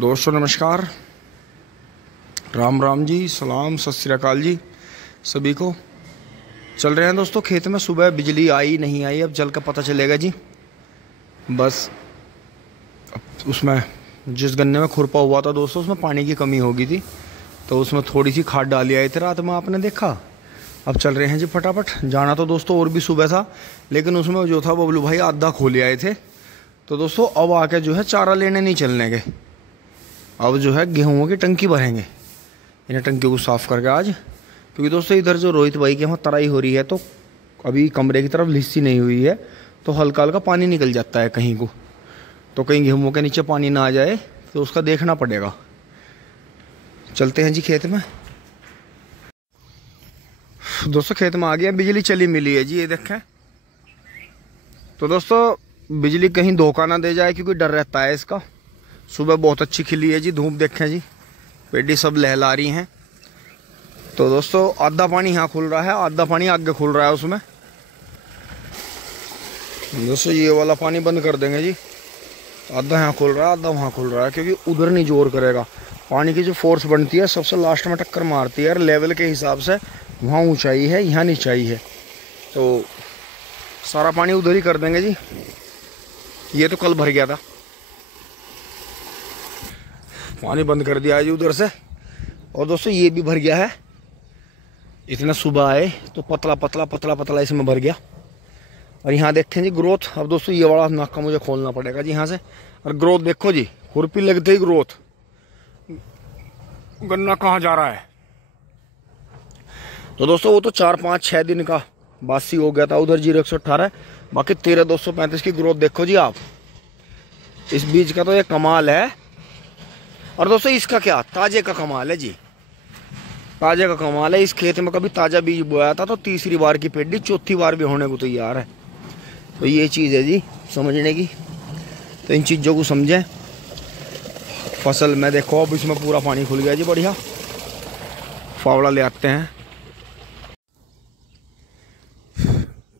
दोस्तों नमस्कार, राम राम जी, सलाम, सत श्री अकाल जी सभी को। चल रहे हैं दोस्तों खेत में। सुबह बिजली आई नहीं आई अब जल का पता चलेगा जी। बस उसमें जिस गन्ने में खुरपा हुआ था दोस्तों, उसमें पानी की कमी हो गई थी, तो उसमें थोड़ी सी खाद डाली आई थी रात में, आपने देखा। अब चल रहे हैं जी फटाफट। जाना तो दोस्तों और भी सुबह था, लेकिन उसमें जो था बबलू भाई आधा खोले आए थे, तो दोस्तों अब आके जो है चारा लेने नहीं चलने के। अब जो है गेहूँ की टंकी भरेंगे, इन्हें टंकी को साफ़ करके आज। क्योंकि दोस्तों इधर जो रोहित भाई के यहाँ तराई हो रही है, तो अभी कमरे की तरफ लिस्सी नहीं हुई है, तो हल्का हल्का पानी निकल जाता है कहीं को, तो कहीं गेहूँ के नीचे पानी ना आ जाए, तो उसका देखना पड़ेगा। चलते हैं जी खेत में। दोस्तों खेत में आ गया, बिजली चली मिली है जी, ये देखें। तो दोस्तों बिजली कहीं धोखा ना दे जाए, क्योंकि डर रहता है इसका। सुबह बहुत अच्छी खिली है जी, धूप देखें जी, पेटी सब लहला रही हैं। तो दोस्तों आधा पानी यहाँ खुल रहा है, आधा पानी आगे खुल रहा है उसमें। दोस्तों ये वाला पानी बंद कर देंगे जी, आधा यहाँ खुल रहा है आधा वहाँ खुल रहा है, क्योंकि उधर नहीं जोर करेगा। पानी की जो फोर्स बनती है सबसे लास्ट में टक्कर मारती है, लेवल के हिसाब से वहाँ ऊंचाई है, यहाँ नीचाई है, तो सारा पानी उधर ही कर देंगे जी। ये तो कल भर गया था, पानी बंद कर दिया है जी उधर से। और दोस्तों ये भी भर गया है, इतना सुबह आए तो पतला पतला पतला पतला इसमें भर गया। और यहाँ देखें जी ग्रोथ। अब दोस्तों ये वाला नाका मुझे खोलना पड़ेगा जी यहाँ से। और ग्रोथ देखो जी, खुरपी लगते ही ग्रोथ। गन्ना कहाँ जा रहा है। तो दोस्तों वो तो 4-5-6 दिन का बासी हो गया था उधर 0118, बाकी 13,235 की ग्रोथ देखो जी आप। इस बीज का तो ये कमाल है। और दोस्तों इसका क्या ताजे का कमाल है जी, ताजे का कमाल है। इस खेत में कभी ताजा बीज बोया था, तो तीसरी बार की पेडी चौथी बार भी होने को तैयार है। तो ये चीज़ है जी समझने की, तो इन चीज़ों को समझें। फसल में देखो अब इसमें पूरा पानी खुल गया जी, बढ़िया। फावड़ा ले आते हैं।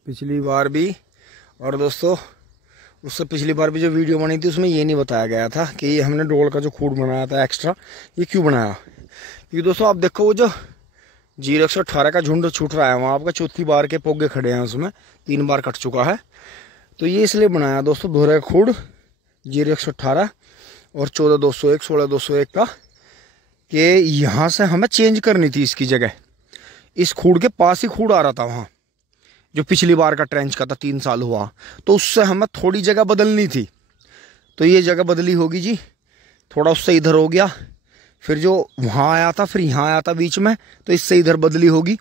पिछली बार भी, और दोस्तों उससे पिछली बार भी जो वीडियो बनी थी उसमें ये नहीं बताया गया था कि ये हमने डोल का जो खूड बनाया था एक्स्ट्रा, ये क्यों बनाया। क्योंकि दोस्तों आप देखो वो जो 0118 का झुंड छूट रहा है वहाँ आपका, चौथी बार के पोगे खड़े हैं उसमें, 3 बार कट चुका है। तो ये इसलिए बनाया दोस्तों दोहरे का खूड 0118 और 14,201 16,201 का, कि यहाँ से हमें चेंज करनी थी इसकी जगह। इस खूड के पास ही खूड आ रहा था वहाँ, जो पिछली बार का ट्रेंच का था, 3 साल हुआ, तो उससे हमें थोड़ी जगह बदलनी थी। तो ये जगह बदली होगी जी, थोड़ा उससे इधर हो गया, फिर जो वहाँ आया था फिर यहाँ आया था बीच में, तो इससे इधर बदली होगी।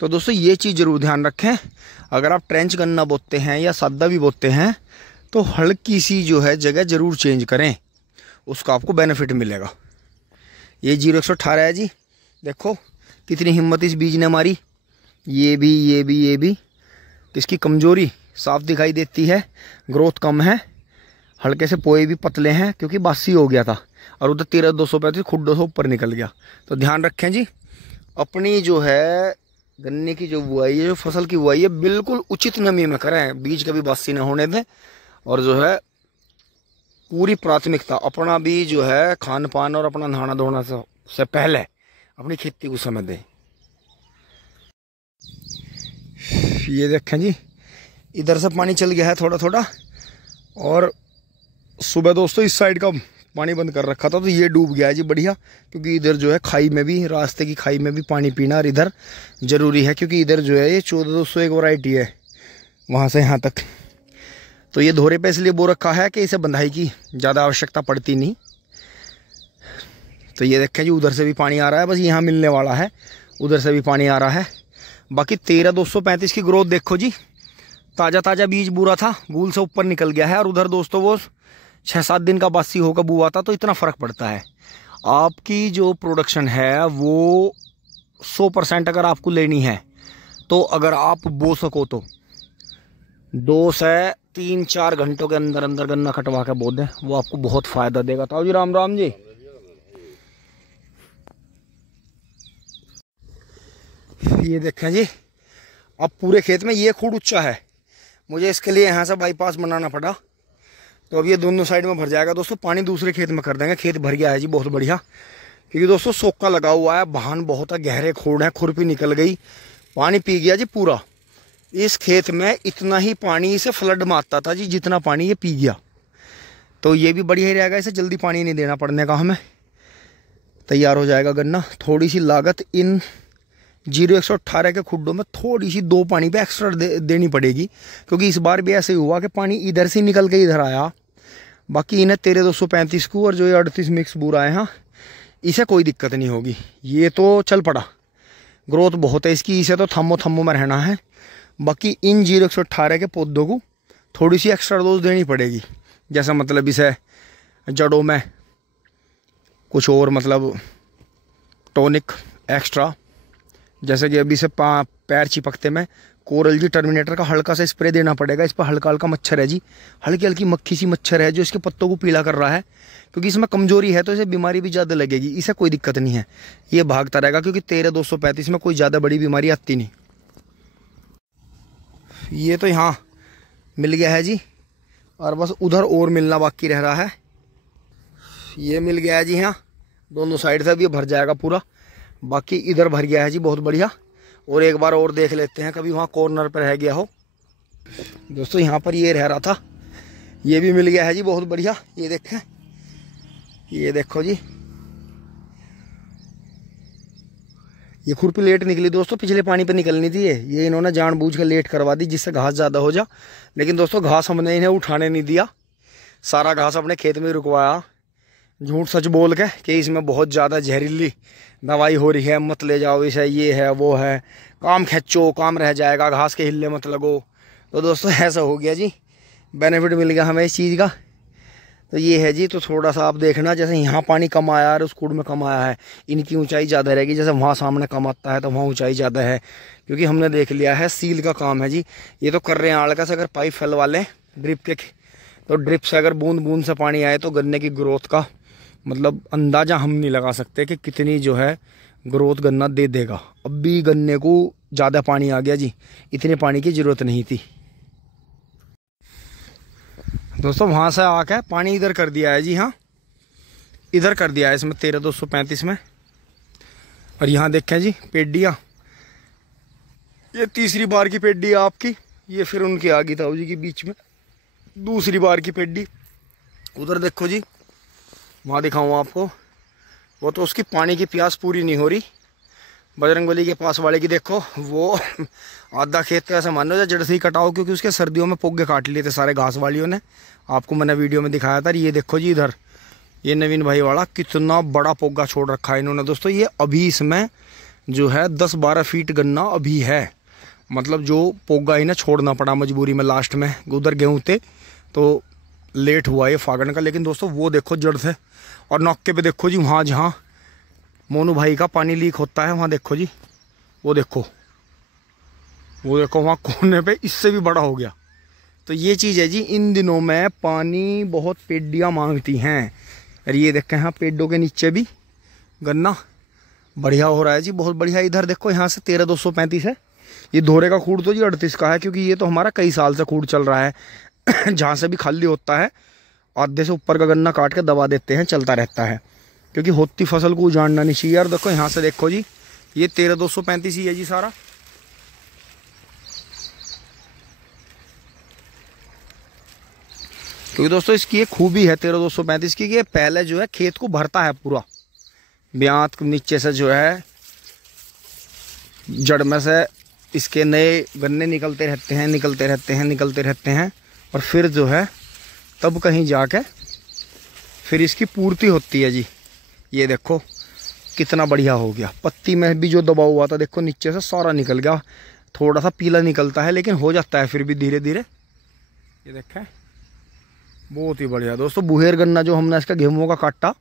तो दोस्तों ये चीज़ ज़रूर ध्यान रखें, अगर आप ट्रेंच गन्ना बोते हैं या सादा भी बोते हैं, तो हल्की सी जो है जगह ज़रूर चेंज करें, उसका आपको बेनिफिट मिलेगा। ये 0118 है जी, देखो कितनी हिम्मत इस बीज ने मारी। ये भी ये भी ये भी, इसकी कमजोरी साफ दिखाई देती है, ग्रोथ कम है, हल्के से पोए भी पतले हैं, क्योंकि बासी हो गया था। और उधर 13,235 खुड्डों से ऊपर निकल गया। तो ध्यान रखें जी, अपनी जो है गन्ने की जो बुआई है, जो फसल की बुआई है, बिल्कुल उचित नमी में करें, बीज कभी बासी न होने दें। और जो है पूरी प्राथमिकता अपना भी जो है खान पान और अपना नहाना धोना से पहले अपनी खेती को समय दें। ये देखें जी, इधर से पानी चल गया है थोड़ा थोड़ा, और सुबह दोस्तों इस साइड का पानी बंद कर रखा था, तो ये डूब गया है जी, बढ़िया। क्योंकि इधर जो है खाई में भी, रास्ते की खाई में भी पानी पीना और इधर ज़रूरी है, क्योंकि इधर जो है ये 14,201 वैरायटी है वहाँ से यहाँ तक। तो ये धोरे पे इसलिए बो रखा है कि इसे बंधाई की ज़्यादा आवश्यकता पड़ती नहीं। तो ये देखें जी, उधर से भी पानी आ रहा है, बस यहाँ मिलने वाला है, उधर से भी पानी आ रहा है। बाकी 13,235 की ग्रोथ देखो जी, ताज़ा ताज़ा बीज बूरा था, बूल से ऊपर निकल गया है। और उधर दोस्तों वो 6-7 दिन का बासी होकर बुआ था, तो इतना फ़र्क पड़ता है। आपकी जो प्रोडक्शन है वो 100% अगर आपको लेनी है, तो अगर आप बो सको तो 2 से 3-4 घंटों के अंदर अंदर गन्ना कटवा के बो दें, वो आपको बहुत फ़ायदा देगा। तो जी राम राम जी। ये देखें जी, अब पूरे खेत में ये खूड ऊंचा है, मुझे इसके लिए यहाँ से बाईपास बनाना पड़ा, तो अब ये दोनों साइड में भर जाएगा दोस्तों। पानी दूसरे खेत में कर देंगे। खेत भर गया है जी बहुत बढ़िया, क्योंकि दोस्तों सोका लगा हुआ है, बहान बहुत है, गहरे खोड़ है, खुरपी निकल गई, पानी पी गया जी पूरा। इस खेत में इतना ही पानी इसे फ्लड मारता था जी जितना पानी ये पी गया। तो ये भी बढ़िया ही रहेगा, इसे जल्दी पानी नहीं देना पड़ने का, हमें तैयार हो जाएगा गन्ना। थोड़ी सी लागत इन 0118 के खुड्डों में थोड़ी सी 2 पानी पे एक्स्ट्रा देनी पड़ेगी, क्योंकि इस बार भी ऐसे ही हुआ कि पानी इधर से निकल के इधर आया। बाकी इन्हें 13235 को और जो ये 38 मिक्स बूरा है, हाँ इसे कोई दिक्कत नहीं होगी। ये तो चल पड़ा, ग्रोथ बहुत है इसकी, इसे तो थम्मो में रहना है। बाकी इन 0118 के पौधों को थोड़ी सी एक्स्ट्रा डोज देनी पड़ेगी, जैसा मतलब इसे जड़ों में कुछ और मतलब टॉनिक एक्स्ट्रा, जैसे कि अभी से पैर चिपकते में कोरल जी टर्मिनेटर का हल्का सा स्प्रे देना पड़ेगा। इस पर हल्का हल्का मच्छर है जी, हल्की हल्की मक्खी सी मच्छर है जो इसके पत्तों को पीला कर रहा है, क्योंकि इसमें कमजोरी है तो इसे बीमारी भी ज़्यादा लगेगी। इसे कोई दिक्कत नहीं है, ये भागता रहेगा, क्योंकि 13235 में कोई ज़्यादा बड़ी बीमारी आती नहीं। ये तो यहाँ मिल गया है जी, और बस उधर और मिलना बाकी रह रहा है। ये मिल गया है जी, यहाँ दोनों साइड से अब ये भर जाएगा पूरा। बाकी इधर भर गया है जी बहुत बढ़िया। और एक बार और देख लेते हैं, कभी वहाँ कॉर्नर पर रह गया हो दोस्तों। यहाँ पर ये रह रहा था, ये भी मिल गया है जी बहुत बढ़िया। ये देखें, ये देखो जी, ये खुरपी लेट निकली दोस्तों, पिछले पानी पे निकलनी थी। ये इन्होंने जानबूझ कर लेट करवा दी जिससे घास ज़्यादा हो जा। लेकिन दोस्तों घास हमने इन्हें उठाने नहीं दिया, सारा घास अपने खेत में रुकवाया, झूठ सच बोल के कि इसमें बहुत ज़्यादा जहरीली दवाई हो रही है, मत ले जाओ इसे, ये है वो है, काम खींचो काम रह जाएगा, घास के हिलने मत लगो। तो दोस्तों ऐसा हो गया जी, बेनिफिट मिल गया हमें इस चीज़ का। तो ये है जी, तो थोड़ा सा आप देखना, जैसे यहाँ पानी कम आया और उस कूड़ में कम आया है, इनकी ऊंचाई ज़्यादा रहेगी। जैसे वहाँ सामने कम आता है तो वहाँ ऊंचाई ज़्यादा है, क्योंकि हमने देख लिया है सील का काम है जी। ये तो कर रहे हैं आड़ का से, अगर पाइप फैलवा लें ड्रिप के, तो ड्रिप से अगर बूंद बूंद से पानी आए तो गन्ने की ग्रोथ का मतलब अंदाज़ा हम नहीं लगा सकते कि कितनी जो है ग्रोथ गन्ना दे देगा। अब भी गन्ने को ज़्यादा पानी आ गया जी, इतने पानी की ज़रूरत नहीं थी दोस्तों। वहाँ से आके पानी इधर कर दिया है जी, हाँ इधर कर दिया है इसमें 13235 में। और यहाँ देखें जी पेडियाँ, ये तीसरी बार की पेडी है आपकी, ये फिर उनकी आ गई ताऊ जी के बीच में दूसरी बार की पेडी। उधर देखो जी, वहाँ दिखाऊँ आपको, वो तो उसकी पानी की प्यास पूरी नहीं हो रही। बजरंगबली के पास वाले की देखो, वो आधा खेत तो ऐसा मान लो जड़ से ही कटाओ, क्योंकि उसके सर्दियों में पोगे काट लिए थे सारे घास वालियों ने, आपको मैंने वीडियो में दिखाया था। ये देखो जी इधर, ये नवीन भाई वाला कितना बड़ा पोगा छोड़ रखा है इन्होंने दोस्तों। ये अभी इसमें जो है 10-12 फीट गन्ना अभी है, मतलब जो पोगा इन्हें छोड़ना पड़ा मजबूरी में लास्ट में, उधर गेहूँ थे तो लेट हुआ ये फागण का। लेकिन दोस्तों वो देखो जड़ से, और नौके पे देखो जी, वहाँ जहाँ मोनू भाई का पानी लीक होता है वहाँ देखो जी, वो देखो वहाँ कोने पे इससे भी बड़ा हो गया। तो ये चीज़ है जी, इन दिनों में पानी बहुत पेडियाँ मांगती हैं। और ये देखें यहाँ पेड़ों के नीचे भी गन्ना बढ़िया हो रहा है जी, बहुत बढ़िया। इधर देखो, यहाँ से 13235 है। ये धोरे का खूड़ तो जी 38 का है, क्योंकि ये तो हमारा कई साल से खूड़ चल रहा है। जहाँ से भी खाली होता है आधे से ऊपर का गन्ना काट के दबा देते हैं, चलता रहता है, क्योंकि होती फसल को उजाड़ना नहीं चाहिए। और देखो यहाँ से देखो जी, ये 13235 ही है जी सारा। क्योंकि दोस्तों इसकी एक खूबी है 13235 की, ये पहले जो है खेत को भरता है पूरा, ब्यांत नीचे से जो है जड़ में से इसके नए गन्ने निकलते रहते हैं और फिर जो है तब कहीं जाके फिर इसकी पूर्ति होती है जी। ये देखो कितना बढ़िया हो गया, पत्ती में भी जो दबा हुआ था देखो नीचे से सारा निकल गया, थोड़ा सा पीला निकलता है लेकिन हो जाता है फिर भी धीरे धीरे। ये देखें बहुत ही बढ़िया दोस्तों। बुहेर गन्ना जो हमने इसका गेहूं का काटा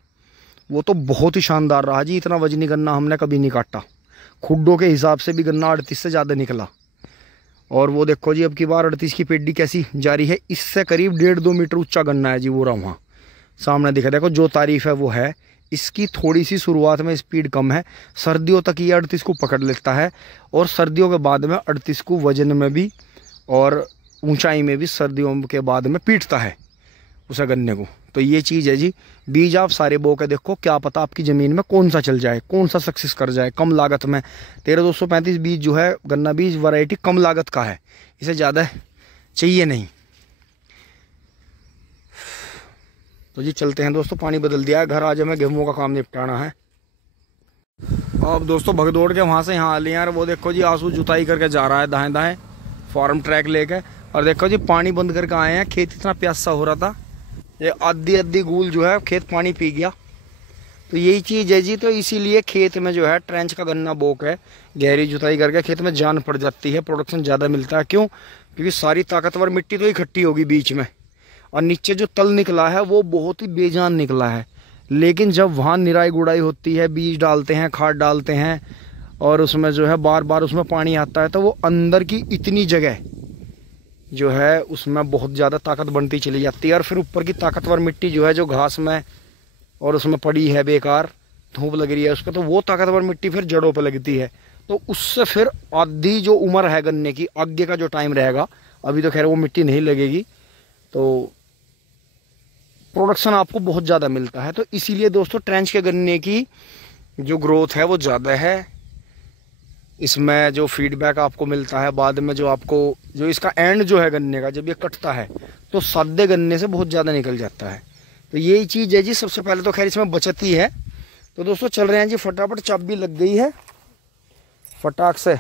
वो तो बहुत ही शानदार रहा जी, इतना वजनी गन्ना हमने कभी नहीं काटा। खुड्डों के हिसाब से भी गन्ना 38 से ज़्यादा निकला। और वो देखो जी अब की बार 38 की पेडी कैसी जारी है, इससे करीब 1.5-2 मीटर ऊंचा गन्ना है जी वो रहा वहाँ सामने दिखा। देखो जो तारीफ है वो है, इसकी थोड़ी सी शुरुआत में स्पीड कम है, सर्दियों तक ये 38 को पकड़ लेता है और सर्दियों के बाद में 38 को वजन में भी और ऊंचाई में भी सर्दियों के बाद में पीटता है। उसे गन्ने को। तो ये चीज़ है जी, बीज आप सारे बो के देखो, क्या पता आपकी ज़मीन में कौन सा चल जाए, कौन सा सक्सेस कर जाए कम लागत में। 13-235 बीज जो है गन्ना बीज वैरायटी कम लागत का है, इसे ज़्यादा चाहिए नहीं। तो जी चलते हैं दोस्तों, पानी बदल दिया है, घर आज हमें गेहूँ का काम निपटाना है। अब दोस्तों भगदौड़ के वहाँ से यहाँ आ लिए यार, वो देखो जी आंसू जुताई करके जा रहा है दाएं दाएं फार्म ट्रैक लेके। और देखो जी पानी बंद करके आए हैं, खेत इतना प्यासा हो रहा था, ये आधी गूल जो है खेत पानी पी गया। तो यही चीज़ है जी, तो इसीलिए खेत में जो है ट्रेंच का गन्ना बोक है, गहरी जुताई करके खेत में जान पड़ जाती है, प्रोडक्शन ज़्यादा मिलता है। क्यों? क्योंकि सारी ताकतवर मिट्टी तो इकट्ठी होगी बीच में, और नीचे जो तल निकला है वो बहुत ही बेजान निकला है। लेकिन जब वहाँ निराई गुड़ाई होती है, बीज डालते हैं, खाद डालते हैं, और उसमें जो है बार बार उसमें पानी आता है, तो वो अंदर की इतनी जगह जो है उसमें बहुत ज़्यादा ताकत बनती चली जाती है। और फिर ऊपर की ताकतवर मिट्टी जो है, जो घास में और उसमें पड़ी है बेकार, धूप लग रही है उस पर, तो वो ताकतवर मिट्टी फिर जड़ों पर लगती है। तो उससे फिर आधी जो उम्र है गन्ने की, आगे का जो टाइम रहेगा, अभी तो खैर वो मिट्टी नहीं लगेगी, तो प्रोडक्शन आपको बहुत ज़्यादा मिलता है। तो इसीलिए दोस्तों ट्रेंच के गन्ने की जो ग्रोथ है वो ज़्यादा है। इसमें जो फीडबैक आपको मिलता है बाद में, जो आपको जो इसका एंड जो है गन्ने का, जब ये कटता है तो सादे गन्ने से बहुत ज़्यादा निकल जाता है। तो यही चीज़ है जी, सबसे पहले तो खैर इसमें बचत ही है। तो दोस्तों चल रहे हैं जी, फटाफट चाबी लग गई है, फटाक से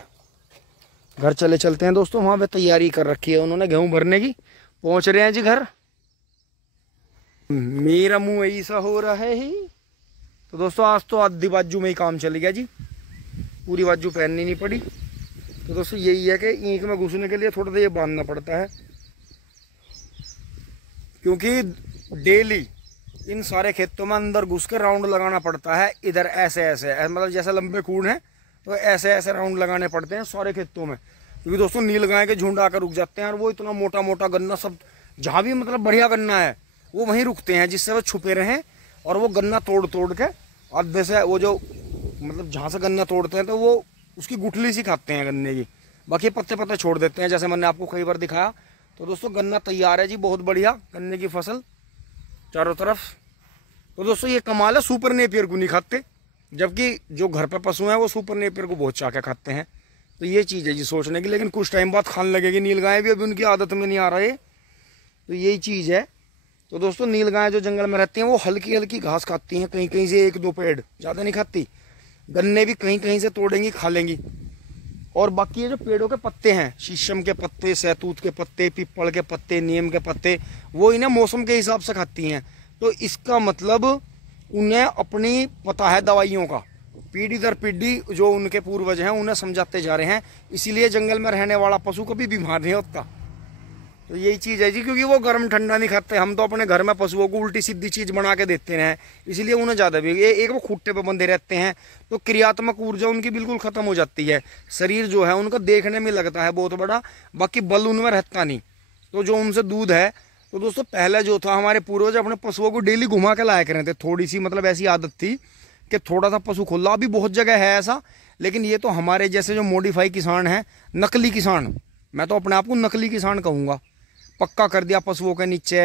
घर चलते हैं दोस्तों। वहाँ पे तैयारी कर रखी है उन्होंने गेहूँ भरने की, पहुँच रहे हैं जी घर। मेरा मुँह ऐसा हो रहा है ही। तो दोस्तों आज तो आधी बाजू में ही काम चल गया जी, पूरी बाजू पहननी नहीं पड़ी। तो दोस्तों यही है कि ईंट में घुसने के लिए थोड़ा सा ये बांधना पड़ता है, क्योंकि डेली इन सारे खेतों में अंदर घुस के राउंड लगाना पड़ता है। इधर ऐसे मतलब जैसे लंबे कूड़ हैं तो ऐसे राउंड लगाने पड़ते हैं सारे खेतों में, क्योंकि दोस्तों नील गाय के झुंड आकर रुक जाते हैं। और वो इतना मोटा मोटा गन्ना, सब जहाँ भी मतलब बढ़िया गन्ना है वो वहीं रुकते हैं, जिससे वो छुपे रहें। और वो गन्ना तोड़ के आधे से वो जो मतलब जहाँ से गन्ना तोड़ते हैं तो वो उसकी गुठली सी खाते हैं गन्ने की, बाकी पत्ते छोड़ देते हैं, जैसे मैंने आपको कई बार दिखाया। तो दोस्तों गन्ना तैयार है जी, बहुत बढ़िया गन्ने की फसल चारों तरफ। तो दोस्तों ये कमाल है, सुपर नेपियर को नहीं खाते, जबकि जो घर पे पशु हैं वो सुपर नेपियर को बहुत चाह के खाते हैं। तो ये चीज़ है जी सोचने की, लेकिन कुछ टाइम बाद खाने लगेगी नील गाय भी, अभी उनकी आदत में नहीं आ रहा है। तो यही चीज़ है। तो दोस्तों नील गाय जो जंगल में रहती हैं वो हल्की हल्की घास खाती हैं, कहीं कहीं से 1-2 पेड़, ज़्यादा नहीं खाती। गन्ने भी कहीं कहीं से तोड़ेंगी, खा लेंगी। और बाकी ये जो पेड़ों के पत्ते हैं, शीशम के पत्ते, सहतूत के पत्ते, पीपल के पत्ते, नीम के पत्ते, वो इन्हें मौसम के हिसाब से खाती हैं। तो इसका मतलब उन्हें अपनी पता है दवाइयों का, पीढ़ी दर पीढ़ी जो उनके पूर्वज हैं उन्हें समझाते जा रहे हैं। इसीलिए जंगल में रहने वाला पशु कभी बीमार नहीं होता। तो यही चीज़ है जी, क्योंकि वो गर्म ठंडा नहीं खाते। हम तो अपने घर में पशुओं को उल्टी सीधी चीज़ बना के देते हैं, इसलिए उन्हें ज़्यादा भी एक वो खूंटे पे बंधे रहते हैं, तो क्रियात्मक ऊर्जा उनकी बिल्कुल ख़त्म हो जाती है। शरीर जो है उनका देखने में लगता है बहुत बड़ा, बाकी बल उनमें रहता नहीं। तो जो उनसे दूध है, तो दोस्तों पहले जो था हमारे पूर्वज अपने पशुओं को डेली घुमा के लाया करते थे। थोड़ी सी मतलब ऐसी आदत थी कि थोड़ा सा पशु खुला, अभी बहुत जगह है ऐसा। लेकिन ये तो हमारे जैसे जो मॉडिफाई किसान हैं, नकली किसान, मैं तो अपने आप को नकली किसान कहूँगा, पक्का कर दिया पशुओं के नीचे,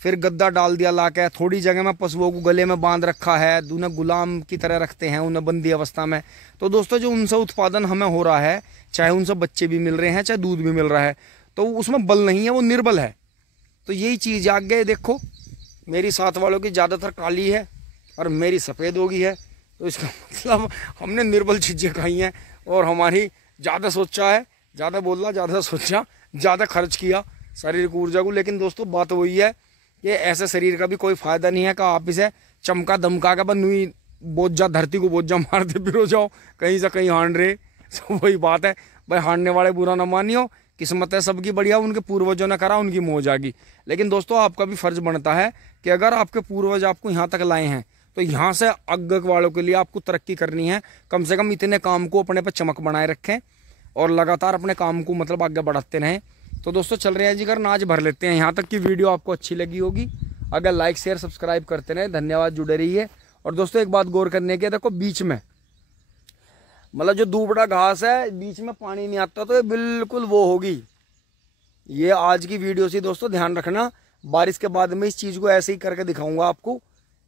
फिर गद्दा डाल दिया लाके, थोड़ी जगह में पशुओं को गले में बांध रखा है, उन्हें गुलाम की तरह रखते हैं, उन्हें बंदी अवस्था में। तो दोस्तों जो उनसे उत्पादन हमें हो रहा है, चाहे उनसे बच्चे भी मिल रहे हैं, चाहे दूध भी मिल रहा है, तो उसमें बल नहीं है, वो निर्बल है। तो यही चीज़ आगे देखो, मेरी साथ वालों की ज़्यादातर काली है और मेरी सफ़ेद होगी है। तो इसका मतलब हमने निर्बल चीज़ें खाई हैं, और हमारी ज़्यादा सोचा है, ज़्यादा बोला, ज़्यादा सोचा, ज़्यादा खर्च किया शारीरिक ऊर्जा को। लेकिन दोस्तों बात वही है कि ऐसे शरीर का भी कोई फ़ायदा नहीं है कि आप इसे चमका दमका के बनुई बोझा, धरती को बोझा मारते फिर हो जाओ, कहीं से कहीं हांड रहे। तो वही बात है भाई, हारने वाले बुरा ना मानियो, किस्मत है सबकी बढ़िया, उनके पूर्वजों ने करा, उनकी मौज आ गई। लेकिन दोस्तों आपका भी फर्ज बनता है कि अगर आपके पूर्वज आपको यहाँ तक लाए हैं, तो यहाँ से आगे वालों के लिए आपको तरक्की करनी है। कम से कम इतने काम को अपने पर चमक बनाए रखें और लगातार अपने काम को मतलब आगे बढ़ाते रहें। तो दोस्तों चल रहे हैं जी घर, नाच भर लेते हैं। यहाँ तक की वीडियो आपको अच्छी लगी होगी, अगर लाइक शेयर सब्सक्राइब करते रहें, धन्यवाद, जुड़े रहिए। और दोस्तों एक बात गौर करने की, देखो बीच में मतलब जो दूबड़ा घास है, बीच में पानी नहीं आता, तो ये बिल्कुल वो होगी। ये आज की वीडियो से दोस्तों ध्यान रखना, बारिश के बाद में इस चीज़ को ऐसे ही करके दिखाऊंगा आपको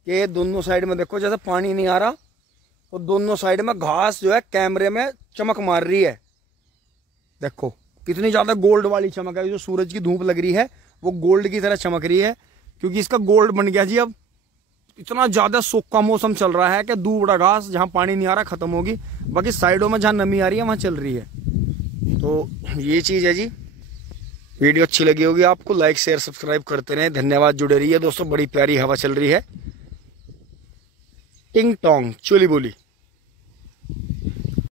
कि दोनों साइड में देखो जैसे पानी नहीं आ रहा तो दोनों साइड में घास जो है कैमरे में चमक मार रही है। देखो कितनी ज़्यादा गोल्ड वाली चमक है, जो सूरज की धूप लग रही है वो गोल्ड की तरह चमक रही है, क्योंकि इसका गोल्ड बन गया जी। अब इतना ज़्यादा सूखा मौसम चल रहा है कि दूबड़ा घास जहाँ पानी नहीं आ रहा खत्म होगी, बाकी साइडों में जहाँ नमी आ रही है वहाँ चल रही है। तो ये चीज़ है जी। वीडियो अच्छी लगी होगी आपको, लाइक शेयर सब्सक्राइब करते रहें। धन्यवाद, जुड़े रहिए दोस्तों। बड़ी प्यारी हवा चल रही है। टिंग टोंग चोली बोली।